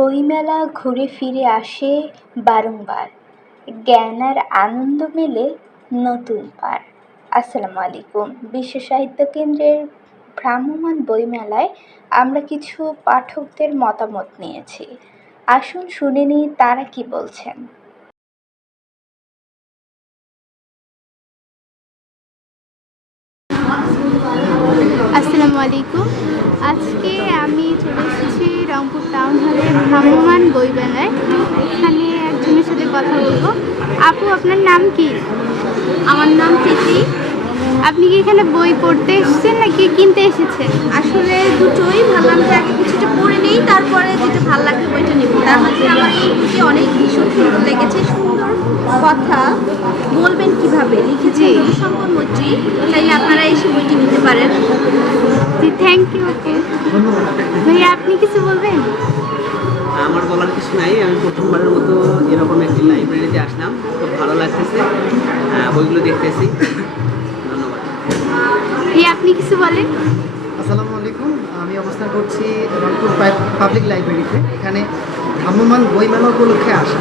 বইমেলা ঘুরে ফিরে আসে বারংবার। জ্ঞান আর আনন্দ মেলে নতুন পার। আসসালামু আলাইকুম। বিশ্ব সাহিত্য কেন্দ্রের ভ্রাম্যমাণ বইমেলায় আমরা কিছু পাঠকদের মতামত নিয়েছি। আসুন শুনে নিই তারা কি বলছেন। আসসালামু আলাইকুম। আজকে আমি চলে এসেছি রংপুর টাউন হলে ভ্রাম্যমান বই মেলায় এখানে একজনের সাথে কথা বলব। আপু আপনার নাম কি? আমার নাম প্রীতি। আপনি কি এখানে বই পড়তে এসেছেন নাকি কিনতে এসেছেন? আসলে দুটোই ভাবলাম যে আগে কিছুটা পড়ে নেই তারপরে যেটা ভালো লাগবে বইটা নেব। তার মাঝে আমার এই বইটি অনেক ভীষণ সুন্দর লেগেছে। সুন্দর কথা বলবেন কীভাবে? লিখেছে জি। মধুশঙ্কর মৈত্রী। চাইলে আপনারা এসে বইটি নিতে পারেন। জি থ্যাংক ইউ ওকে আপনি কিছু বলবেন? আমার বলার কিছু নাই আমি প্রথমবারের মতো এরকম একটি লাইব্রেরিতে আসলাম খুব ভালো লাগতেছে বইগুলো দেখতেছি। ধন্যবাদ। আপনি কিছু বলেন। আসসালামু আলাইকুম আমি অবস্থান করছি রংপুর পাবলিক লাইব্রেরিতে এখানে ভ্রাম্যমান বই বইমেলা উপলক্ষে আসা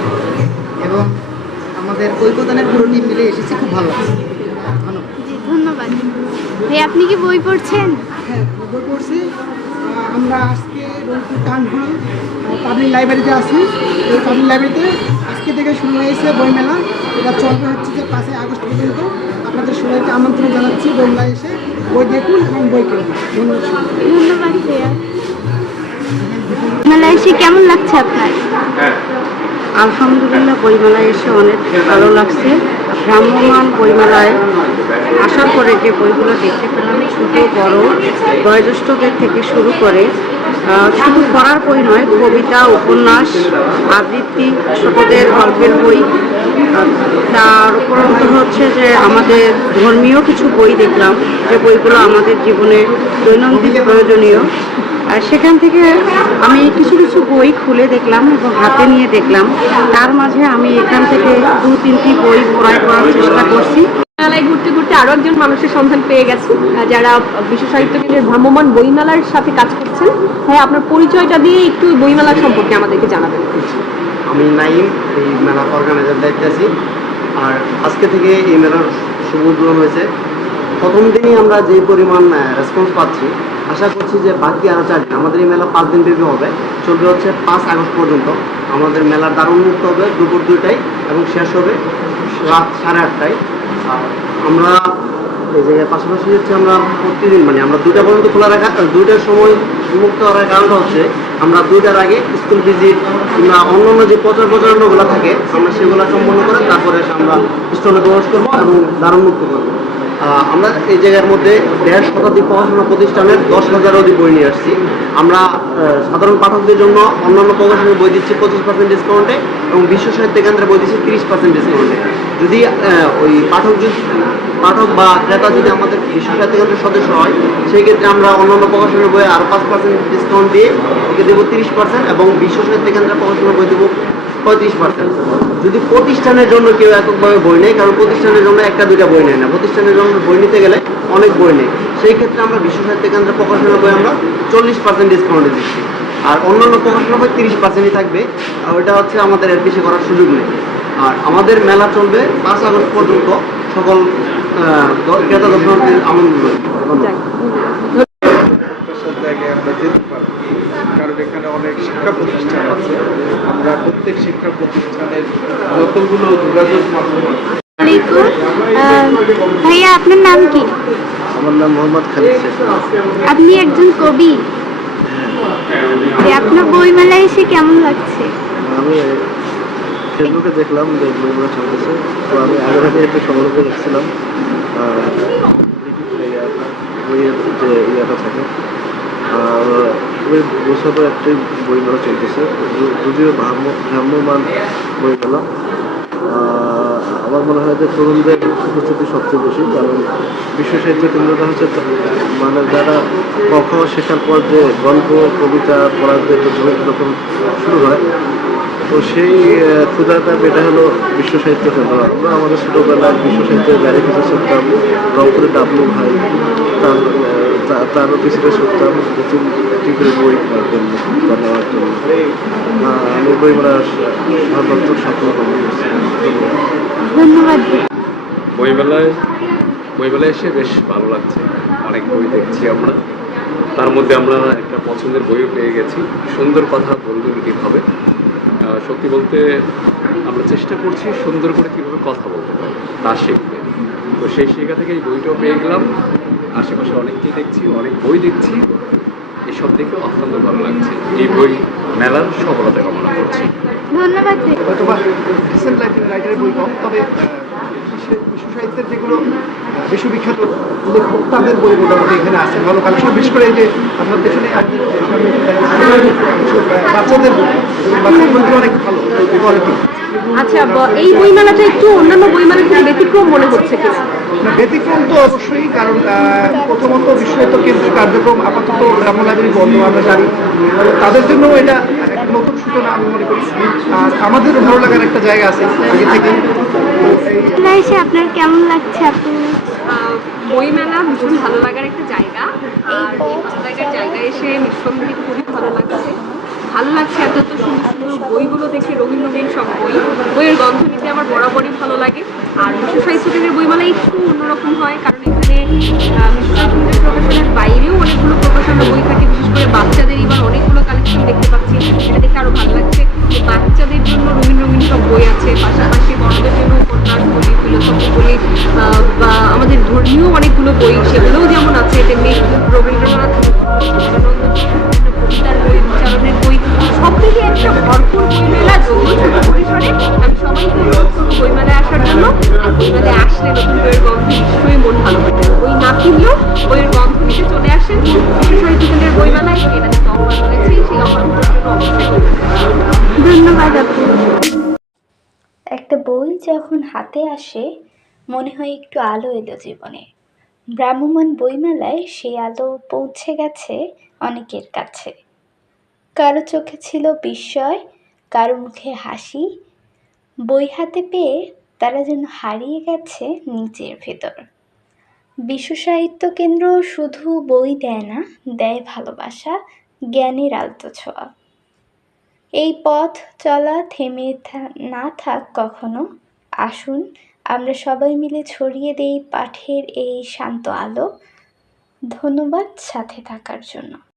এবং আমাদের ঐক্যদানের পুরো টিম মিলে এসেছি খুব ভালো লাগছে। ধন্যবাদ। জি ধন্যবাদ। ভাইয়া আপনি কি বই পড়ছেন? হ্যাঁ বই পড়ছি। আমরা পাবলিক লাইব্রেরিতে আছি। এই পাবলিক লাইব্রেরিতে আজকে থেকে শুরু হয়েছে বইমেলা। এটা চলবে হচ্ছে যে পাঁচই আগস্ট পর্যন্ত। আপনাদের সবাইকে আমন্ত্রণ জানাচ্ছি বইমেলায় এসে। বই দেখুন এবং বই কিনুন। ধন্যবাদ। ধন্যবাদ এসে কেমন লাগছে আপনার? আলহামদুলিল্লাহ বইমেলায় এসে অনেক ভালো লাগছে। ভ্রাম্যমান বইমেলায় আসার পরে যে বইগুলো দেখতে পেলাম ছোটো বড় বয়োজ্যেষ্ঠদের থেকে শুরু করে শুধু পড়ার বই নয়, কবিতা, উপন্যাস, আবৃত্তি, ছোটদের গল্পের বই। তার উপরন্ত হচ্ছে যে আমাদের ধর্মীয় কিছু বই দেখলাম, যে বইগুলো আমাদের জীবনে দৈনন্দিন প্রয়োজনীয়। আর সেখান থেকে আমি কিছু কিছু বই খুলে দেখলাম এবং হাতে নিয়ে দেখলাম। তার মাঝে আমি এখান থেকে দু তিনটি বই ক্রয় করার চেষ্টা করছি। আরও একজন মানুষের সন্ধান পেয়ে গেছি যারা বিশ্ব সাহিত্য কেন্দ্রের ভ্রাম্যমান বইমেলার সাথে কাজ করছেন। হ্যাঁ আপনার পরিচয়টা দিয়ে একটু বইমেলা সম্পর্কে আমাদেরকে জানাবেন আমি নাইম, এই মেলা অর্গানাইজার দায়িত্বে আছি। আর আজকে থেকে এই মেলার শুভ উদ্বোধন হয়েছে। প্রথম দিনই আমরা যে পরিমাণ রেসপন্স পাচ্ছি আশা করছি যে বাকি আরও চার দিন আমাদের এই মেলা পাঁচ দিন ব্যাপী হবে। চলবে হচ্ছে পাঁচ আগস্ট পর্যন্ত। আমাদের মেলার দ্বার উন্মুক্ত হবে দুপুর দুইটায় এবং শেষ হবে রাত সাড়ে আটটায়। আমরা এই জায়গায় পাশাপাশি হচ্ছে আমরা প্রতিদিন মানে আমরা দুইটা পর্যন্ত খোলা রাখা দুইটার সময় মুক্ত করার কারণটা হচ্ছে আমরা দুইটার আগে স্কুল ভিজিট কিংবা অন্যান্য যে প্রচার প্রচারণাগুলো থাকে আমরা সেগুলো সম্পন্ন করে তারপরে আমরা স্টলে প্রবেশ করব এবং দ্বারোন্মুক্ত করব। আহ, আমরা এই জায়গার মধ্যে দেড় শতাধিক পড়াশোনা প্রতিষ্ঠানের দশ হাজার অধিক বই নিয়ে আসছি। আমরা সাধারণ পাঠকদের জন্য অন্যান্য প্রকাশনের বই দিচ্ছি পঁচিশ পার্সেন্ট ডিসকাউন্টে এবং বিশ্ব সাহিত্য কেন্দ্রে বই দিচ্ছি তিরিশ পার্সেন্ট ডিসকাউন্টে যদি ওই পাঠক যদি, পাঠক বা ক্রেতা যদি আমাদের বিশ্ব সাহিত্য কেন্দ্রের সদস্য হয় সেই ক্ষেত্রে আমরা অন্যান্য প্রকাশনের বই আরও পাঁচ পার্সেন্ট ডিসকাউন্ট দিয়ে ওকে দেবো তিরিশ পার্সেন্ট এবং বিশ্ব সাহিত্য কেন্দ্রের প্রকাশনের বই দেবো পঁয়ত্রিশ পার্সেন্ট যদি প্রতিষ্ঠানের জন্য কেউ এককভাবে বই নেয়, কারণ প্রতিষ্ঠানের জন্য একটা, দুইটা বই নেয় না। প্রতিষ্ঠানের জন্য বই নিতে গেলে অনেক বই নেই। সেই ক্ষেত্রে আমরা বিশ্ব সাহিত্য কেন্দ্রের প্রকাশনের বই আমরা চল্লিশ পার্সেন্ট ডিসকাউন্টে দিচ্ছি। আর অন্যান্য প্রকাশনা বই তিরিশ পার্সেন্টই থাকবে। আর ওইটা হচ্ছে আমাদের এর বেশি করার সুযোগ নেই। আর আমাদের মেলা চলবে পাঁচ আগস্ট পর্যন্ত। সকল ক্রেতা দর্শনার্থীর আমন্ত্রণ। আগে আমরা যেতে পারি কারণ এখানে অনেক শিক্ষা প্রতিষ্ঠান আছে। আমরা প্রত্যেক শিক্ষা প্রতিষ্ঠানের যতগুলো যোগাযোগ মাধ্যম ভাইয়া আপনার নাম কি? আমার নাম মোহাম্মদ খালিদ আপনি একজন কবি? আপনার বইমেলায় এসে কেমন লাগছে? আমি ফেসবুকে দেখলাম যে বইগুলো চলতেছে। তো আমি আগে থেকে একটু সংগ্রহ করে রেখেছিলাম। আর বইয়ের যে ইয়েটা থাকে ওই বছর একটাই বইমেলা চলতেছে যদিও- যদিও ভ্রাম্য ভ্রাম্যমান বইমেলা আহ, আমার মনে হয় যে তরুণদের উপস্থিতি সবচেয়ে বেশি কারণ বিশ্ব সাহিত্য কেন্দ্রটা হচ্ছে মানে যারা ক শেখার পর যে গল্প কবিতা পড়ার যে যখন শুরু হয় তো সেই আহ, ক্ষুধাটা এটা হলো বিশ্ব সাহিত্য কেন্দ্র। আমরা আমাদের ছোটোবেলায় বিশ্ব সাহিত্যের গাড়ি কিছু শিখতাম রংপুরে ডাবলু ভাই তার তারও পিছনে ছুটতাম নতুন একটি করে বই কেনার জন্য বা নেওয়ার জন্য। আহ, আমি স্বপ্ন পালন করছি। ধন্যবাদ। ধন্যবাদ বইমেলায় বইমেলায় এসে বেশ ভালো লাগছে। অনেক বই দেখছি আমরা। তার মধ্যে আমরা একটা পছন্দের বইও পেয়ে গেছি। সুন্দর কথা বলবেন কীভাবে সত্যি বলতে আমরা চেষ্টা করছি সুন্দর করে কীভাবে কথা বলতে পারি তা শিখতে। তো সেই শেখা থেকে এই বইটাও পেয়ে গেলাম। আশেপাশে অনেককেই দেখছি অনেক বই দেখছি। এসব দেখে অত্যন্ত ভালো লাগছে। এই বই মেলার সফলতা কামনা করছি। ধন্যবাদ রিসেন্ট লাইফের রাইটারের বই কম তবে সাহিত্যের যেগুলো বিশ্ববিখ্যাত লেখক তাদের বই মোটামুটি এখানে আছে। ভালো কালেকশন বিশেষ করে এই যে আপনার পেছনে আর কি, বাচ্চাদের বই। অনেক ভালো কোয়ালিটি আচ্ছা এই বইমেলাটা একটু অন্যান্য বইমেলা থেকে ব্যতিক্রম মনে হচ্ছে কিনা না ব্যতিক্রম তো অবশ্যই কারণ আহ, প্রথমত বিশ্বহিত কেন্দ্রের কার্যক্রম আপাতত গ্রাম্য লাইব্রেরি বন্ধ আমরা জানি। তাদের জন্য এটা নতুন সূচনা আমি মনে করি। আর আমাদেরও ভালো লাগার একটা জায়গা আছে আগে থেকে তো এই মেলা এসে আপনার কেমন লাগছে আপু আহ, বইমেলা ভীষণ ভালো লাগার একটা জায়গা। আর এই ভালো লাগার জায়গায় এসে নিঃসন্দেহে খুবই ভালো লাগছে। ভালো লাগছে এত এত সুন্দর সুন্দর বইগুলো দেখে রবীন্দ্রদিন সব বই। বইয়ের গন্ধ নিতে আমার বরাবরই ভালো লাগে। আর সাহিত্য কেন্দ্রের বইমেলা একটু অন্যরকম হয়, কারণ এখানে প্রকাশনের বাইরেও অনেকগুলো প্রকাশনের বই থাকে। বিশেষ করে বাচ্চাদের এবার অনেকগুলো কালেকশন দেখতে পাচ্ছি। সেটা দেখে আরও ভালো লাগছে। বাচ্চাদের জন্য রঙিন রঙিন সব বই আছে, পাশাপাশি বড়দের জন্য উপন্যাস বলি ফিলোসফি বলি বা আমাদের ধর্মীয় অনেকগুলো বই, সেগুলোও যেমন আছে, তেমনি রবীন্দ্রনাথ সব মিলিয়ে একটা বইমেলায় আসার জন্য বইয়ের গন্ধে মন নিতে চলে আসেন। বইমেলায় এটা কিন্তু রয়েছে, সেই জন্য অবশ্যই একটা বই যখন হাতে আসে, মনে হয় একটু আলো এলো জীবনে। ভ্রাম্যমাণ বইমেলায় সেই আলো পৌঁছে গেছে অনেকের কাছে। কারও চোখে ছিল বিস্ময়, কারও মুখে হাসি। বই হাতে পেয়ে তারা যেন হারিয়ে গেছে নিজের ভেতর। বিশ্ব সাহিত্য কেন্দ্র শুধু বই দেয় না, দেয় ভালোবাসা, জ্ঞানের আলতো ছোঁয়া। এই পথ চলা থেমে না থাক কখনো। আসুন, আমরা সবাই মিলে ছড়িয়ে দেই পাঠের এই শান্ত আলো। ধন্যবাদ সাথে থাকার জন্য।